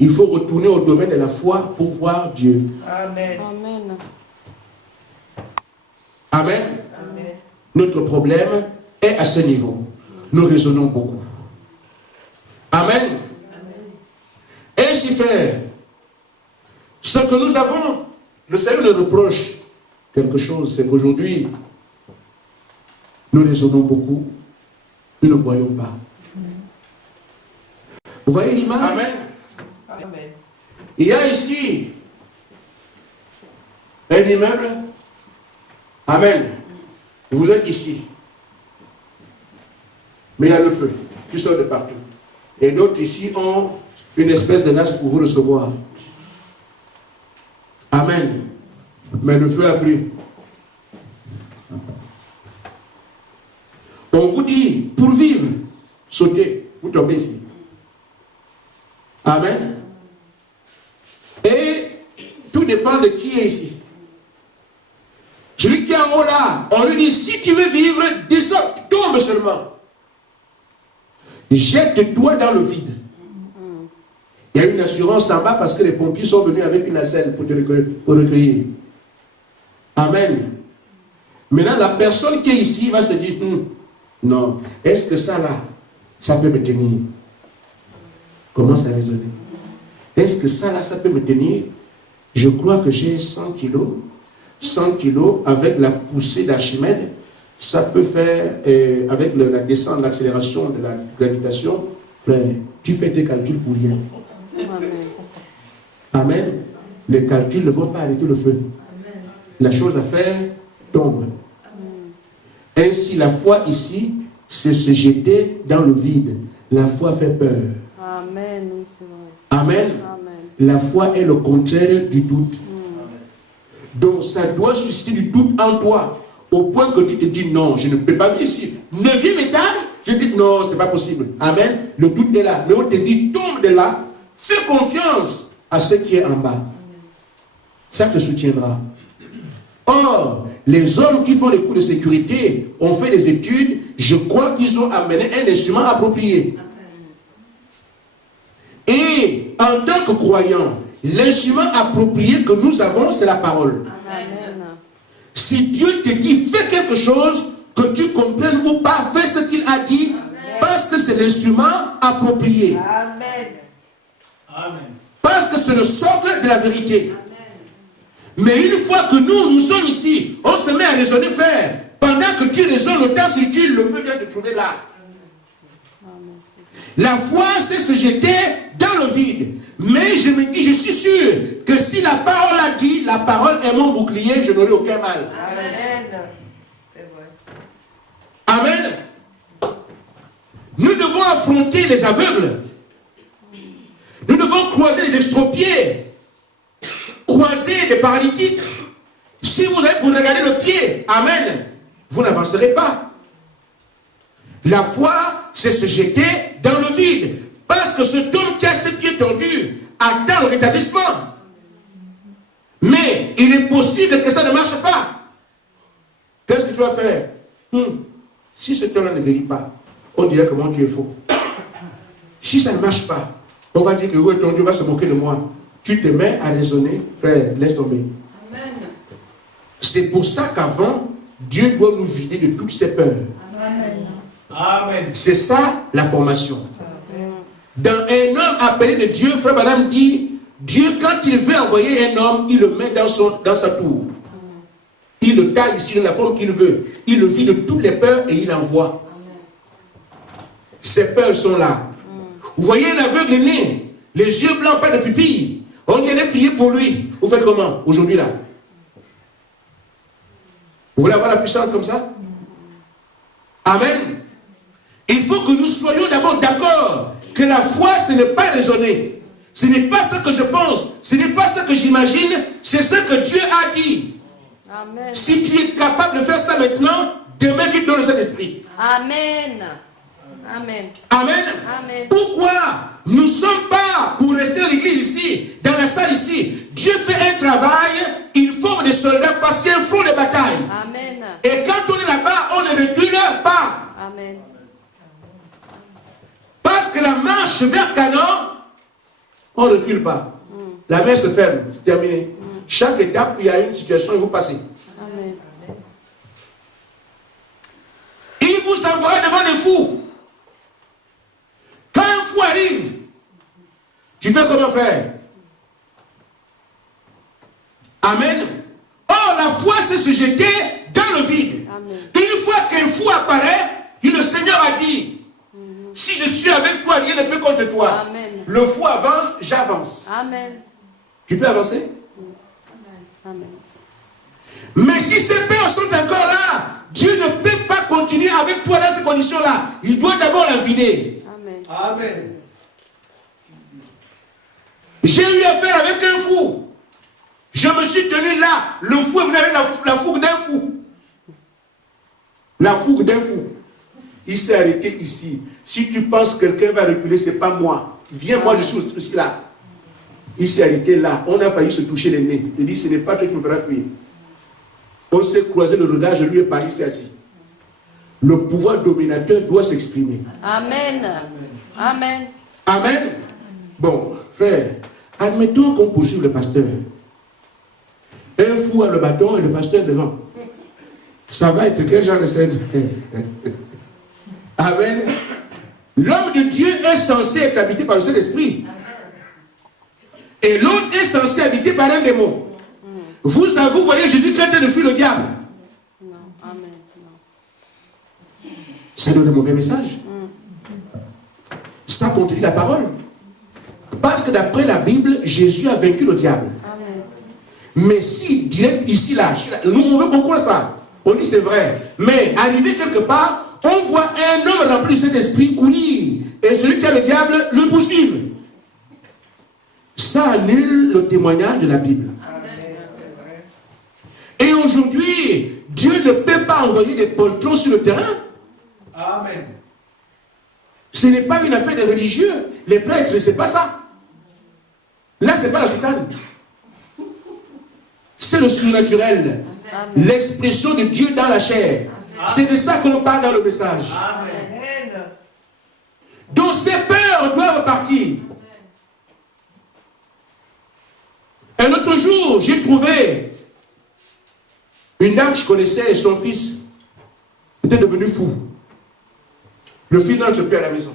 Il faut retourner au domaine de la foi pour voir Dieu. Amen. Amen. Amen. Amen. Notre problème est à ce niveau. Nous raisonnons beaucoup. Amen. Ainsi fait, ce que nous avons, le Seigneur nous reproche quelque chose, c'est qu'aujourd'hui, nous raisonnons beaucoup, nous ne croyons pas. Vous voyez l'image? Amen. Amen. Il y a ici un immeuble. Amen. Vous êtes ici. Mais il y a le feu qui sort de partout. Et d'autres ici ont une espèce de nasse pour vous recevoir. Amen. Mais le feu a pris. On vous dit, pour vivre, sautez, vous tombez ici. Amen. Et tout dépend de qui est ici. Celui qui est en haut là, on lui dit, si tu veux vivre, descends, tombe seulement. Jette-toi dans le vide. Il y a une assurance en bas parce que les pompiers sont venus avec une nacelle pour te recueillir. Amen. Maintenant, la personne qui est ici va se dire, non, est-ce que ça là, ça peut me tenir? Commence à raisonner. Est-ce que ça là, ça peut me tenir? Je crois que j'ai 100 kilos. 100 kilos avec la poussée d'Archimède, ça peut faire, avec la descente, l'accélération de la gravitation, frère, tu fais tes calculs pour rien. Amen. Amen. Les calculs ne vont pas arrêter le feu. Amen. La chose à faire tombe. Amen. Ainsi, la foi ici, c'est se jeter dans le vide. La foi fait peur. Amen. Oui, c'est vrai. Amen. Amen. La foi est le contraire du doute. Donc, ça doit susciter du doute en toi, au point que tu te dis non, je ne peux pas vivre ici. 9e étage, je dis non, c'est pas possible. Amen. Le doute est là. Mais on te dit, tombe de là, fais confiance à ce qui est en bas. Ça te soutiendra. Or, les hommes qui font les cours de sécurité ont fait des études, je crois qu'ils ont amené un instrument approprié. Et en tant que croyants, l'instrument approprié que nous avons, c'est la parole. Amen. Si Dieu te dit, fais quelque chose, que tu comprennes ou pas, fais ce qu'il a dit, parce que c'est l'instrument approprié. Amen. Amen. Parce que c'est le socle de la vérité. Mais une fois que nous sommes ici, on se met à raisonner, frère. Pendant que tu raisonnes, le temps circule, le feu vient te trouver là. La foi, c'est se jeter dans le vide. Mais je me dis, je suis sûr que si la parole a dit, la parole est mon bouclier, je n'aurai aucun mal. Amen. C'est vrai. Amen. Nous devons affronter les aveugles. Nous devons croiser les estropiés. Croiser des paralytiques. Si vous regardez le pied, amen, vous n'avancerez pas. La foi, c'est se jeter dans le vide. Parce que cet homme qui a ses pieds tordus attend le rétablissement. Mais il est possible que ça ne marche pas. Qu'est-ce que tu vas faire? Si cet homme-là ne guérit pas, on dirait que mon Dieu est faux. Si ça ne marche pas, on va dire que oui, ton Dieu va se moquer de moi. Tu te mets à raisonner, frère, laisse tomber. Amen. C'est pour ça qu'avant, Dieu doit nous vider de toutes ses peurs. Amen. Amen. C'est ça la formation. Dans un homme appelé de Dieu, frère Madame dit, Dieu quand il veut envoyer un homme, il le met dans sa tour. Il le taille ici de la forme qu'il veut. Il le vide de toutes les peurs et il envoie. Ces peurs sont là. Vous voyez un aveugle né, les yeux blancs, pas de pupille. On vient prier pour lui. Vous faites comment aujourd'hui là? Vous voulez avoir la puissance comme ça? Amen. Il faut que nous soyons d'abord d'accord que la foi, ce n'est pas raisonner. Ce n'est pas ce que je pense. Ce n'est pas ce que j'imagine. C'est ce que Dieu a dit. Amen. Si tu es capable de faire ça maintenant, demain qu'il te donne le Saint-Esprit. Amen. Amen. Amen. Amen. Pourquoi nous ne sommes pas pour rester dans l'église ici, dans la salle ici? Dieu fait un travail, il forme des soldats parce qu'il y a un front de bataille. Amen. Et quand on est là-bas, on ne recule pas. Amen. Parce que la marche vers Canaan, on ne recule pas. La main se ferme, c'est terminé. Chaque étape, il y a une situation, il faut passer. Amen. Il vous envoie devant les fous. Quand un fou arrive, tu fais comment faire? Amen. Or, la foi, c'est se jeter dans le vide. Amen. Une fois qu'un fou apparaît, le Seigneur a dit, si je suis avec toi, rien ne peut contre toi. Amen. Le fou avance, j'avance. Amen. Tu peux avancer? Amen. Mais si ces peurs sont encore là, Dieu ne peut pas continuer avec toi dans ces conditions-là. Il doit d'abord la vider. Amen. Amen. J'ai eu affaire avec un fou. Je me suis tenu là. Le fou est venu avec la fougue d'un fou. La fougue d'un fou. Il s'est arrêté ici. Si tu penses que quelqu'un va reculer, ce n'est pas moi. Viens, moi, je suis aussi là. Il s'est arrêté là. On a failli se toucher les nez. Il dit, ce n'est pas toi qui me feras fuir. On s'est croisé le regard, je lui ai parlé, c'est assis. Le pouvoir dominateur doit s'exprimer. Amen. Amen. Amen. Bon, frère, admettons qu'on poursuive le pasteur. Un fou a le bâton et le pasteur devant. Ça va être quel genre de scène? Amen. L'homme de Dieu est censé être habité par le Saint-Esprit. Et l'autre est censé habiter par un démon. Vous voyez Jésus qui est en train de fuir le diable. Non. Amen. Non. Ça donne un mauvais message. Ça contredit la parole. Parce que d'après la Bible, Jésus a vaincu le diable. Amen. Mais si, direct ici, là, nous on veut beaucoup ça. On dit c'est vrai. Mais arrivé quelque part, on voit un homme rempli de cet esprit courir. Et celui qui a le diable le poursuivre. Ça annule le témoignage de la Bible. Et aujourd'hui, Dieu ne peut pas envoyer des poltrons sur le terrain. Amen. Ce n'est pas une affaire de religieux. Les prêtres, ce n'est pas ça. Là, ce n'est pas la soutane. C'est le surnaturel. L'expression de Dieu dans la chair. C'est de ça qu'on parle dans le message. Amen. Donc ces peurs doivent partir. Un autre jour, j'ai trouvé une dame que je connaissais et son fils était devenu fou. Le fils n'entre plus à la maison.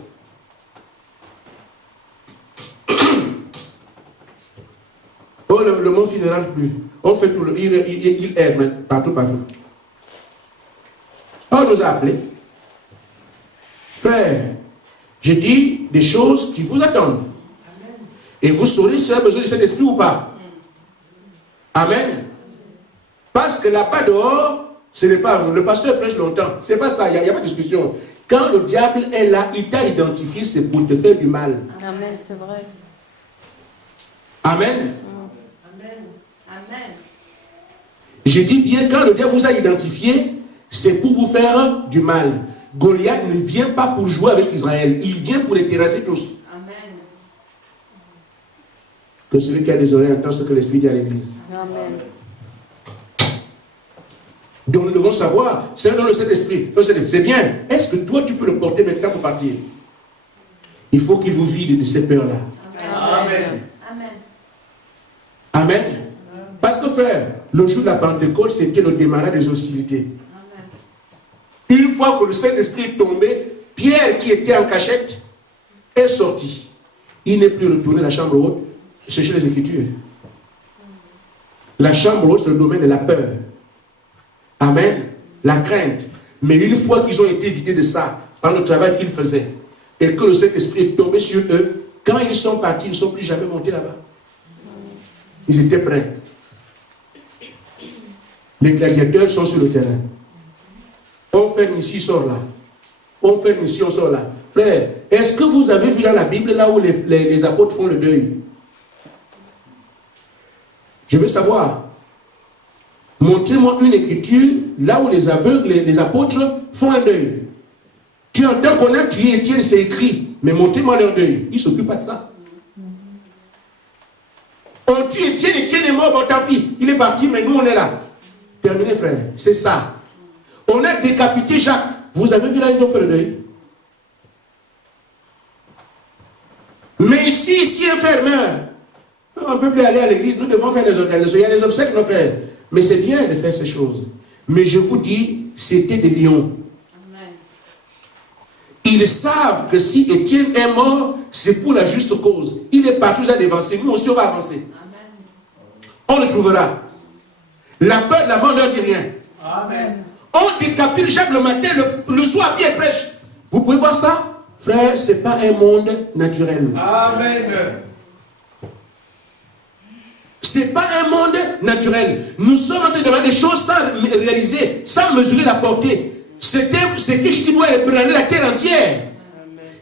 Oh, mon fils ne rentre plus. On fait tout il aide partout. On nous a appelés. Frère, je dis des choses qui vous attendent. Et vous saurez si vous avez besoin de cet esprit ou pas. Amen. Parce que là-bas dehors, ce n'est pas le pasteur prêche longtemps. C'est pas ça, il n'y a pas de discussion. Quand le diable est là, il t'a identifié, c'est pour te faire du mal. Amen, c'est vrai. Amen. Amen. Amen. Je dis bien, quand le diable vous a identifié, c'est pour vous faire du mal. Goliath ne vient pas pour jouer avec Israël, il vient pour les terrasser tous. Amen. Que celui qui a des oreilles entend ce que l'Esprit dit à l'Église. Amen. Donc nous devons savoir, c'est dans le Saint-Esprit. C'est bien. Est-ce que toi tu peux le porter maintenant pour partir? Il faut qu'il vous vide de ces peurs-là. Amen. Amen. Amen. Parce que frère, le jour de la Pentecôte, c'était le démarrage des hostilités. Une fois que le Saint-Esprit est tombé, Pierre qui était en cachette est sorti. Il n'est plus retourné à la chambre haute, chercher les Écritures. La chambre haute, c'est le domaine de la peur. Amen. La crainte. Mais une fois qu'ils ont été vidés de ça, par le travail qu'ils faisaient, et que le Saint-Esprit est tombé sur eux, quand ils sont partis, ils ne sont plus jamais montés là-bas. Ils étaient prêts. Les gladiateurs sont sur le terrain. On ferme ici, on sort là. On ferme ici, on sort là. Frère, est-ce que vous avez vu dans la Bible là où les apôtres font le deuil? Je veux savoir. Montrez-moi une écriture là où les aveugles, les apôtres font un deuil. Tu entends qu'on a tué Étienne, c'est écrit. Mais montrez-moi leur deuil. Ils ne s'occupent pas de ça. On tue Étienne, Étienne est mort, bon tant pis. Il est parti, mais nous on est là. Terminé frère, c'est ça. On a décapité Jacques. Vous avez vu là, ils ont fait le deuil. Mais ici un frère meurt. On ne peut plus aller à l'église, nous devons faire des organisations. Il y a des obsèques, nos frères. Mais c'est bien de faire ces choses. Mais je vous dis, c'était des lions. Amen. Ils savent que si Étienne est mort, c'est pour la juste cause. Il est parti, vous allez avancer. Nous aussi, on va avancer. Amen. On le trouvera. La peur de la mort ne leur dit rien. Amen. On décapite Jacques le matin, le soir, Pierre prêche. Vous pouvez voir ça? Frère, ce n'est pas un monde naturel. Amen. Ce n'est pas un monde naturel. Nous sommes en train de demander des choses sans réaliser, sans mesurer la portée. C'est quelque qui doit ébranler la terre entière.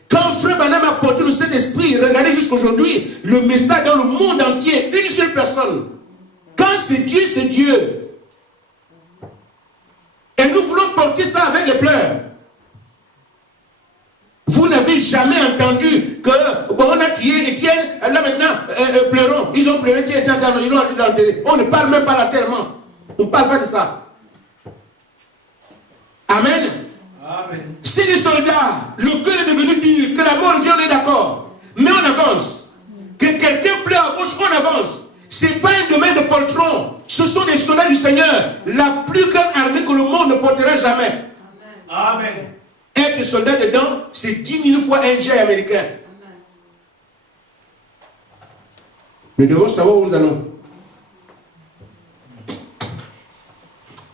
Quand Frère Branham a porté le Saint-Esprit, regardez jusqu'aujourd'hui, le message dans le monde entier, une seule personne. Quand c'est Dieu, c'est Dieu. Et nous voulons porter ça avec les pleurs. Vous n'avez jamais entendu que, bon, on a tué Étienne, là maintenant, pleurons. Ils ont pleuré, ils l'ont enterré. On ne parle même pas latéralement. On ne parle pas de ça. Amen. Amen. C'est des soldats. Le cœur est devenu dur. Que la mort vient, on est d'accord. Mais on avance. Que quelqu'un pleure à gauche, on avance. Ce n'est pas un domaine de poltron. Ce sont des soldats du Seigneur. La plus grande armée que le monde ne portera jamais. Amen. Être soldat dedans, c'est 10 000 fois un jet américain. Nous devons savoir où nous allons.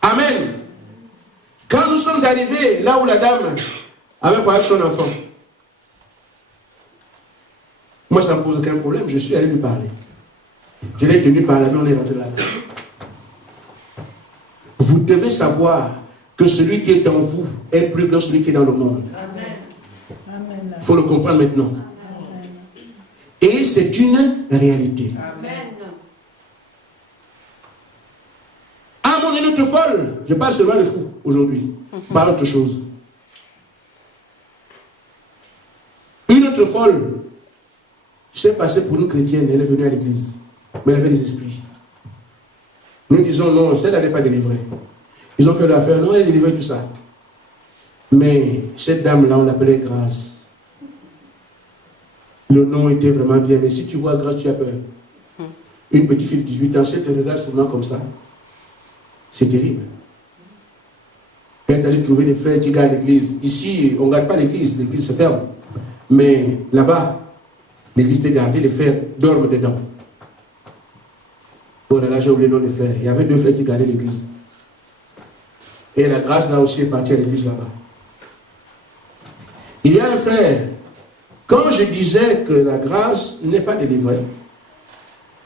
Amen. Quand nous sommes arrivés là où la dame avait parlé de son enfant, moi ça ne me pose aucun problème, je suis allé lui parler. Je l'ai tenu par la main, on est rentré là-bas. Vous devez savoir que celui qui est en vous est plus grand que celui qui est dans le monde. Il faut le comprendre maintenant. Amen. Et c'est une réalité. Amen. Ah, mon une autre folle. Je parle seulement de fou aujourd'hui. Pas autre chose. Une autre folle. C'est passé pour une chrétienne, elle est venue à l'église. Mais elle avait des esprits. Nous disons non, elle n'est pas délivrée. Ils ont fait l'affaire, non, elle est délivrée, tout ça. Mais cette dame-là, on l'appelait Grâce. Le nom était vraiment bien, mais si tu vois Grâce, tu as peur. Une petite fille de 18 ans, si elle te regarde seulement comme ça, c'est terrible. Elle est allée trouver des frères qui gardent l'église. Ici, on ne garde pas l'église se ferme. Mais là-bas, l'église est gardée, les frères dorment dedans. Oh là là, j'ai oublié le nom des frères. Il y avait 2 frères qui gardaient l'église. Et la Grâce là aussi est partie à l'église là-bas. Il y a un frère, quand je disais que la Grâce n'est pas délivrée,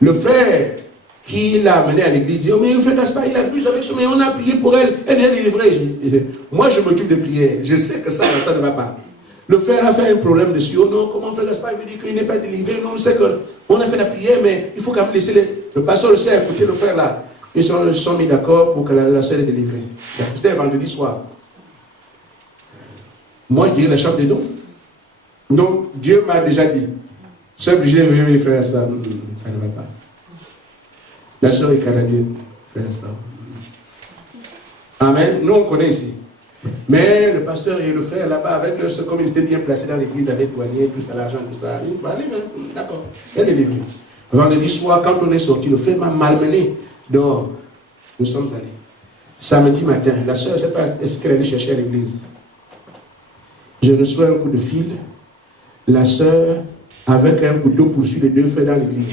le frère qui l'a amené à l'église dit, oh mais le frère Gaspard, il a plus avec ça, mais on a prié pour elle, elle est délivrée. Moi je m'occupe de prier, je sais que ça ne va pas. Le frère a fait un problème dessus, oh non, comment le frère Gaspard veut dire qu'il n'est pas délivré, non, on sait qu'on a fait la prière, mais il faut quand même laisser le pasteur aussi à écouter le frère là. Ils se sont mis d'accord pour que la soeur est délivrée. C'était vendredi soir. Moi, je dirais la chambre des dons. Donc, Dieu m'a déjà dit. C'est obligé de venir faire ça. Ça ne va pas. La soeur est canadienne. Frère Gaspard. Amen. Nous, on connaît ici. Mais le pasteur et le frère là-bas, avec leur soeur, comme ils étaient bien placés dans l'église, avec douanier, tout ça, l'argent, tout ça, il va aller, d'accord. Elle est délivrée. Vendredi soir, quand on est sorti, le frère m'a malmené dehors. Nous sommes allés. Samedi matin, la soeur, je ne sais pas, est-ce qu'elle allait chercher à l'église? Je reçois un coup de fil. La soeur, avec un couteau, poursuit les 2 frères dans l'église.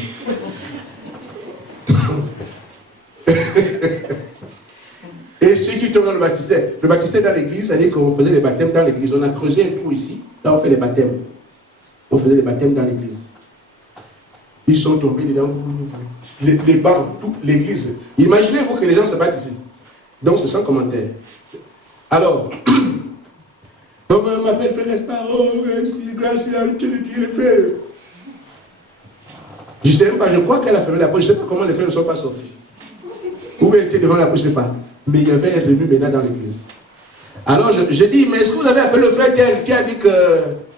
Et ceux qui tombent dans le baptistère dans l'église, c'est-à-dire qu'on faisait les baptêmes dans l'église. On a creusé un trou ici, là on fait les baptêmes. On faisait les baptêmes dans l'église. Ils sont tombés dedans, les bancs, toute l'église. Imaginez-vous que les gens se battent ici. Donc c'est sans commentaire. Alors, on m'appelle frère Gaspard, oh, si Grâce, il a tué les frères. Je ne sais même pas, je crois qu'elle a fermé la porte, je ne sais pas comment les frères ne sont pas sortis. Ou bien était devant la porte, je ne sais pas. Mais il y avait un ennemi maintenant dans l'église. Alors je dis, mais est-ce que vous avez appelé le frère qui a dit que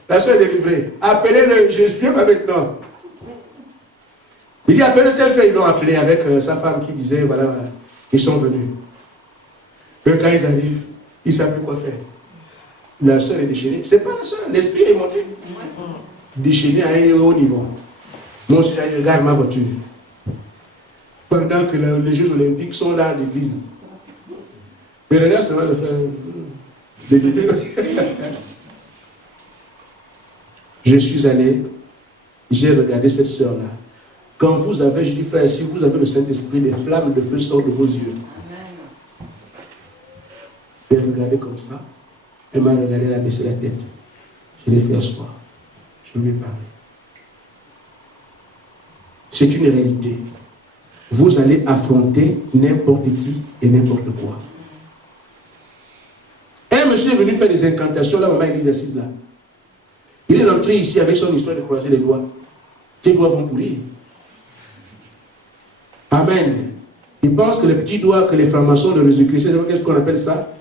la soeur est délivrée? Appelez-le, je viens pas maintenant. Il dit, appelez tel frère, ils l'ont appelé avec sa femme qui disait, voilà, voilà. Ils sont venus. Et quand ils arrivent, ils ne savent plus quoi faire. La soeur est déchaînée. Ce n'est pas la soeur, l'esprit est monté. Déchaîné à un haut niveau. Moi aussi, je regarde ma voiture. Pendant que les Jeux Olympiques sont là à l'église. Et regarde seulement le frère. Je suis allé, j'ai regardé cette soeur-là. Quand vous avez, je dis frère, si vous avez le Saint-Esprit, les flammes de feu sortent de vos yeux. Elle a regardé comme ça. Elle m'a regardé, elle a baissé la tête. Je l'ai fait asseoir. Je lui ai parlé. C'est une réalité. Vous allez affronter n'importe qui et n'importe quoi. Un monsieur est venu faire des incantations, là, maman est assise là. Il est entré ici avec son histoire de croiser les doigts. Tes doigts vont pourrir. Amen. Il pense que les petits doigts que les francs-maçons de Jésus-Christ, qu'est-ce qu'on appelle ça?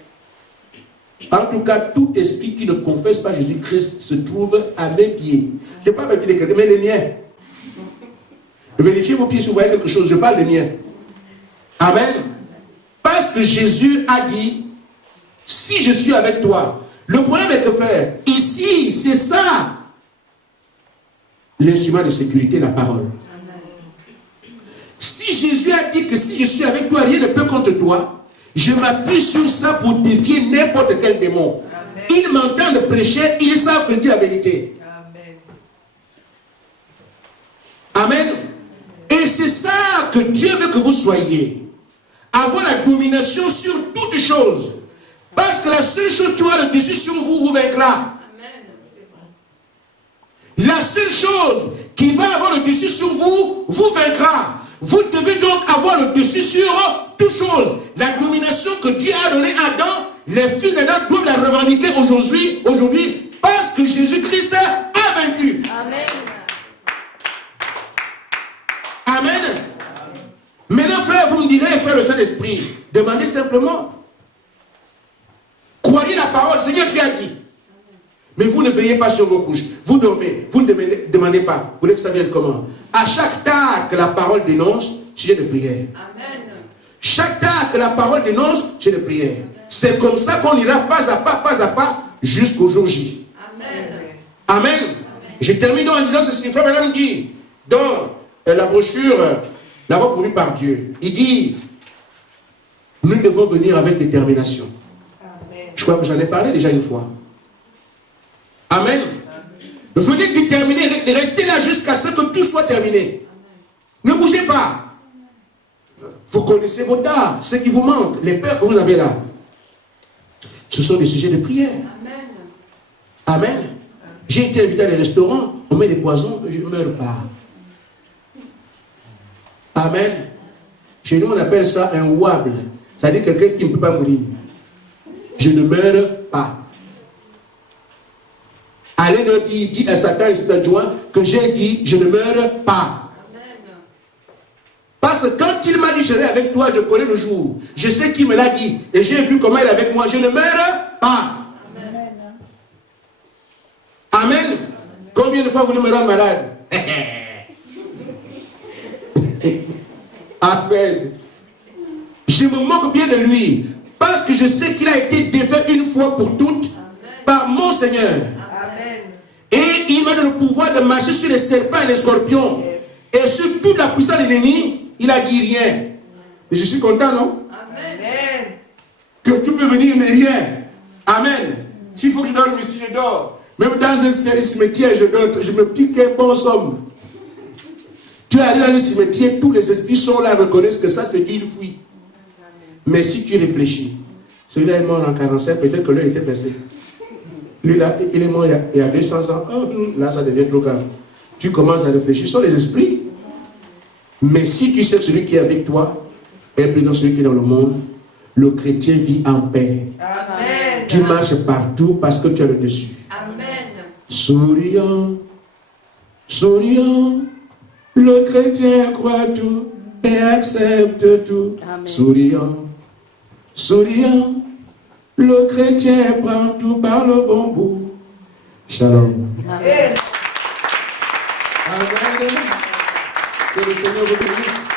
En tout cas, tout esprit qui ne confesse pas Jésus-Christ se trouve à mes pieds. Je ne parle pas de pieds, mais les miens. Vérifiez vos pieds si vous voyez quelque chose. Je parle des miens. Amen. Parce que Jésus a dit, si je suis avec toi. Le problème est que, frère, ici, c'est ça. L'instrument de sécurité, la parole. Si Jésus a dit que si je suis avec toi, rien ne peut contre toi, je m'appuie sur ça pour défier n'importe quel démon. Amen. Ils m'entendent prêcher, ils savent que dire la vérité. Amen. Amen. Et c'est ça que Dieu veut que vous soyez. Avoir la domination sur toutes choses. Parce que la seule chose qui aura le dessus sur vous, vous vaincra. Amen. La seule chose qui va avoir le dessus sur vous, vous vaincra. Vous devez donc avoir le dessus sur toutes choses. La domination que Dieu a donnée à Adam, les fils d'Adam doivent la revendiquer aujourd'hui, parce que Jésus-Christ a vaincu. Amen. Amen. Maintenant, frère, vous me direz, frère le Saint-Esprit, demandez simplement. Croyez la parole, Seigneur, tu as dit. Mais vous ne veillez pas sur vos couches. Vous dormez. Vous ne demandez pas. Vous voulez que ça vienne comment? À chaque tard que la parole dénonce, sujet de prière. Amen. Chaque tard que la parole dénonce, sujet de prière. C'est comme ça qu'on ira pas à pas, jusqu'au jour J. Amen. Amen. Je termine donc en disant ceci. Frère Madame dit, dans la brochure, la voie pourvue par Dieu, il dit, nous devons venir avec détermination. Amen. Je crois que j'en ai parlé déjà une fois. Amen. Venez déterminer, restez là jusqu'à ce que tout soit terminé. Ne bougez pas. Vous connaissez vos dards, ce qui vous manque, les peurs que vous avez là. Ce sont des sujets de prière. Amen. Amen. J'ai été invité à des restaurants, on met des poisons, je ne meurs pas. Amen. Chez nous, on appelle ça un wable. C'est-à-dire quelqu'un qui ne peut pas mourir. Je ne meurs pas. Allez leur dire, dit à Satan et ses adjoints que j'ai dit, je ne meurs pas. Amen. Parce que quand il m'a dit, je serai avec toi, je connais le jour. Je sais qui me l'a dit. Et j'ai vu comment il est avec moi. Je ne meurs pas. Amen. Amen. Combien de fois vous me rendez malade? Amen. Je me moque bien de lui. Parce que je sais qu'il a été défait une fois pour toutes par mon Seigneur. Amen. Et il m'a donné le pouvoir de marcher sur les serpents et les scorpions. Et sur toute la puissance de l'ennemi, il a dit rien. Et je suis content, non? Amen. Amen. Que tu peux venir, mais rien. Amen. S'il faut que je dorme ici, je dors. Même dans un cimetière, je dors. Je me pique un bon somme. Tu es allé dans un cimetière, tous les esprits sont là, reconnaissent que ça, c'est Dieu, il fuit. Mais si tu réfléchis, celui-là est mort en 45, peut-être que l'œil était percé. Lui là, il est mort il y a 200 ans. Oh, là, ça devient trop grave. Tu commences à réfléchir. Ce sont les esprits. Mais si tu sais que celui qui est avec toi est plus dans celui qui est dans le monde, le chrétien vit en paix. Amen. Tu marches partout parce que tu as le dessus. Amen. Souriant, souriant, le chrétien croit tout et accepte tout. Amen. Souriant, souriant, le chrétien prend tout par le bon bout. Shalom. Amen. Amen. Que le Seigneur vous bénisse.